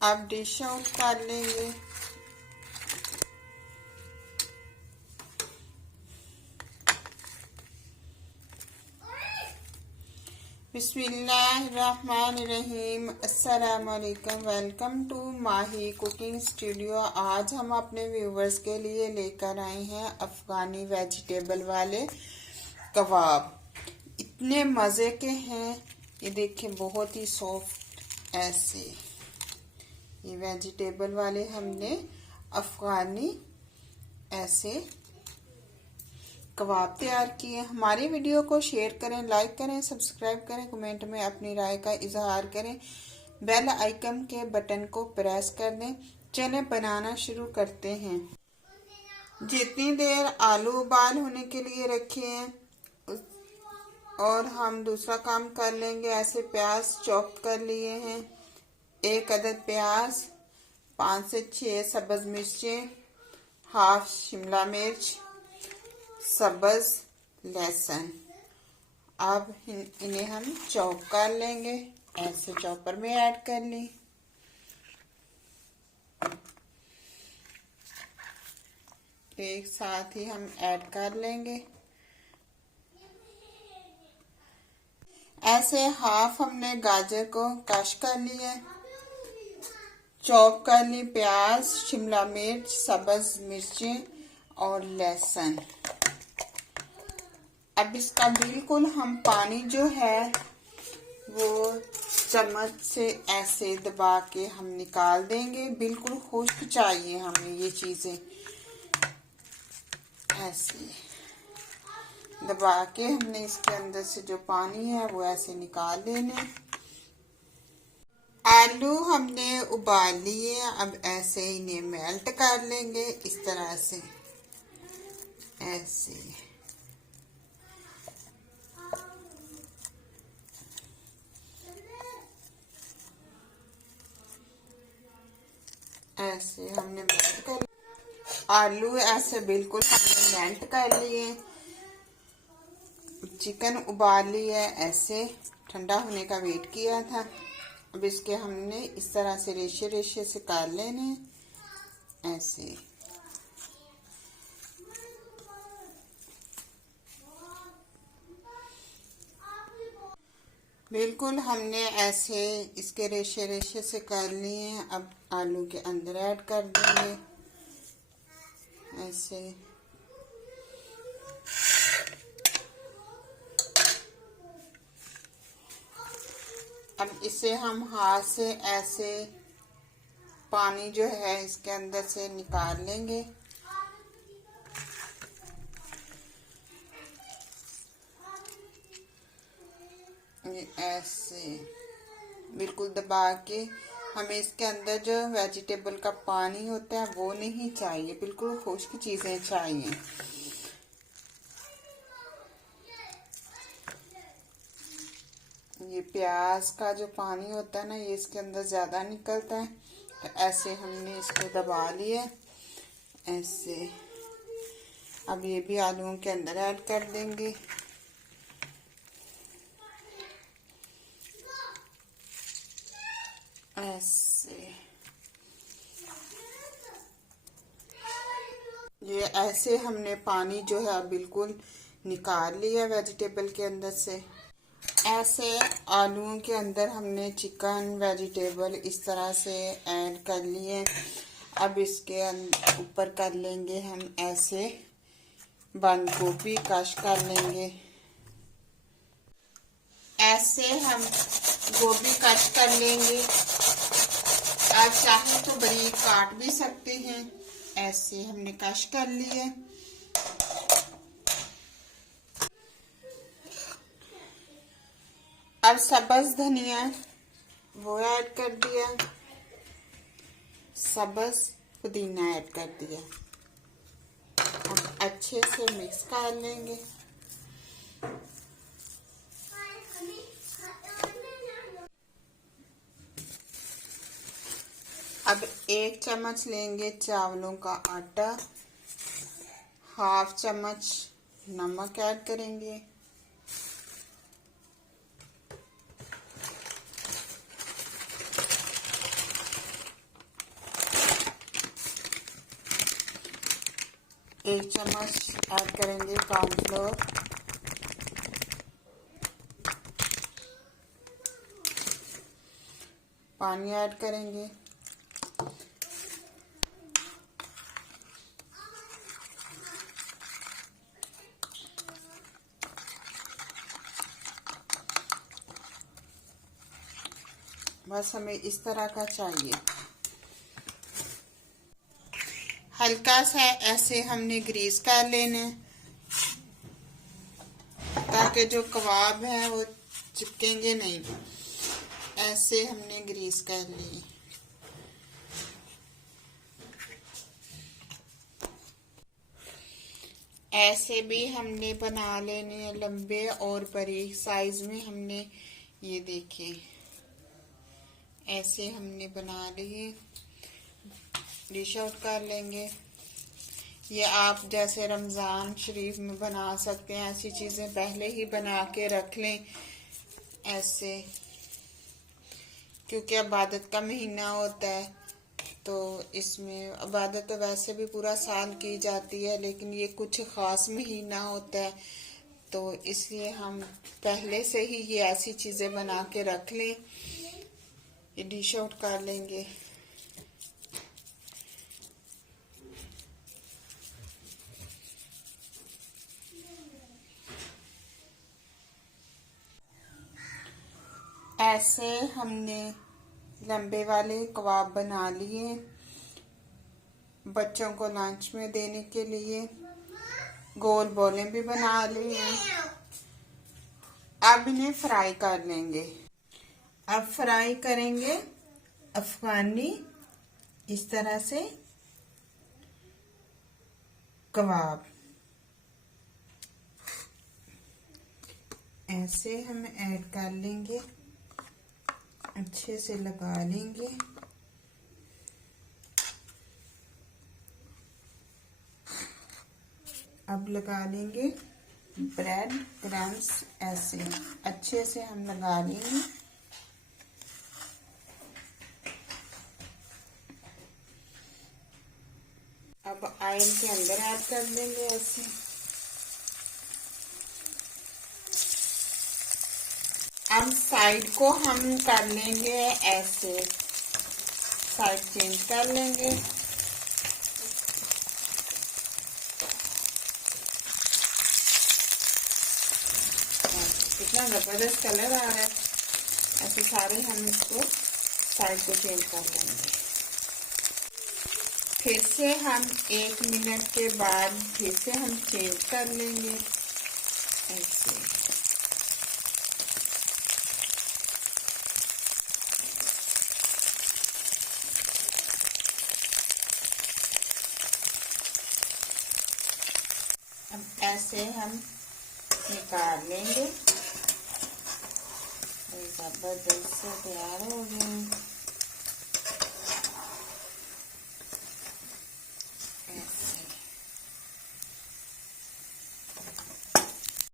अब dish out कर लेंगे। बिस्मिल्लाहिर्रहमानिर्रहीम। अस्सलामुअलैकुम। Welcome to Mahi cooking studio. आज हम अपने व्यूवर्स के लिए लेकर आए हैं अफगानी वेजिटेबल वाले कबाब। इतने मज़े के हैं, ये देखिए बहुत ही सॉफ्ट। ऐसे ये वेजिटेबल वाले हमने अफगानी ऐसे कबाब तैयार किए। हमारी वीडियो को शेयर करें, लाइक करें, सब्सक्राइब करें, कमेंट में अपनी राय का इजहार करें, बेल आइकन के बटन को प्रेस कर दें। चलें बनाना शुरू करते हैं। जितनी देर आलू उबाल होने के लिए रखे हैं और हम दूसरा काम कर लेंगे। ऐसे प्याज चॉप कर लिए हैं, 1 अदद प्याज, 5 से 6 सब्ज मिर्चें, हाफ शिमला मिर्च, सब्ज लहसुन। अब इन्हें हम चॉप कर लेंगे। ऐसे चॉपर में ऐड कर ली। एक साथ ही हम ऐड कर लेंगे। ऐसे हाफ हमने गाजर को कश कर लिया, चॉप कर ली प्याज, शिमला मिर्च, सब्ज मिर्चें और लहसुन। अब इसका बिल्कुल हम पानी जो है वो चम्मच से ऐसे दबा के हम निकाल देंगे। बिल्कुल खुश्क चाहिए हमें ये चीजें। ऐसे दबा के हमने इसके अंदर से जो पानी है वो ऐसे निकाल लेने। आलू हमने उबाल लिए, अब ऐसे इन्हें मेल्ट कर लेंगे इस तरह से। ऐसे ऐसे हमने मेल्ट कर आलू ऐसे बिल्कुल हमने मेल्ट कर लिए। चिकन उबाल लिया, ऐसे ठंडा होने का वेट किया था। अब इसके हमने इस तरह से रेशे रेशे से काट लेने। ऐसे बिल्कुल हमने ऐसे इसके रेशे रेशे से कर लिए हैं। अब आलू के अंदर ऐड कर देंगे ऐसे। अब इसे हम हाथ से ऐसे पानी जो है इसके अंदर से निकाल लेंगे। ऐसे बिल्कुल दबा के हमें इसके अंदर जो वेजिटेबल का पानी होता है वो नहीं चाहिए, बिल्कुल खुश्क चीजें चाहिए। ये प्याज का जो पानी होता है ना, ये इसके अंदर ज्यादा निकलता है। तो ऐसे हमने इसको दबा लिया ऐसे। अब ये भी आलूओं के अंदर ऐड कर देंगे। ऐसे ये ऐसे हमने पानी जो है बिल्कुल निकाल लिया वेजिटेबल के अंदर से। ऐसे आलूओं के अंदर हमने चिकन वेजिटेबल इस तरह से ऐड कर लिए। अब इसके ऊपर कर लेंगे हम ऐसे बंद गोभी कश कर लेंगे। ऐसे हम गोभी कट कर लेंगे। आप चाहें तो बारीक काट भी सकते हैं। ऐसे हमने कश कर लिए। अब सब्ज धनिया वो ऐड कर दिया, सब्ज पुदीना ऐड कर दिया। अब अच्छे से मिक्स कर लेंगे। अब 1 चम्मच लेंगे चावलों का आटा, हाफ चम्मच नमक ऐड करेंगे, 1 चम्मच ऐड करेंगे कॉर्नफ्लोर, पानी ऐड करेंगे, बस हमें इस तरह का चाहिए। हल्का सा ऐसे हमने ग्रीस कर लेना है ताकि जो कबाब है वो चिपकेंगे नहीं। ऐसे हमने ग्रीस कर ली। ऐसे भी हमने बना लेने हैं लंबे और बारीक साइज में। हमने ये देखें ऐसे हमने बना लिए, डिश आउट कर लेंगे। ये आप जैसे रमज़ान शरीफ में बना सकते हैं, ऐसी चीज़ें पहले ही बना के रख लें ऐसे, क्योंकि इबादत का महीना होता है तो इसमें इबादत तो वैसे भी पूरा साल की जाती है, लेकिन ये कुछ ख़ास महीना होता है तो इसलिए हम पहले से ही ये ऐसी चीज़ें बना के रख लें। ये डिश आउट कर लेंगे। ऐसे हमने लंबे वाले कबाब बना लिए बच्चों को लंच में देने के लिए। गोल बोलें भी बना ली हैं। अब इन्हें फ्राई कर लेंगे। अब फ्राई करेंगे अफगानी इस तरह से कबाब। ऐसे हम ऐड कर लेंगे, अच्छे से लगा लेंगे। अब लगा लेंगे ब्रेड क्रम्स, ऐसे अच्छे से हम लगा लेंगे। अब ऑयल के अंदर ऐड कर देंगे ऐसे। अब साइड को हम कर लेंगे ऐसे, साइड चेंज कर लेंगे। कितना जबरदस्त कलर आ रहा है। ऐसे सारे हम इसको साइड को चेंज कर लेंगे। फिर से हम 1 मिनट के बाद फिर से हम चेंज कर लेंगे ऐसे। अब ऐसे हम निकाल लेंगे। जबरदस्त से तैयार हो गए।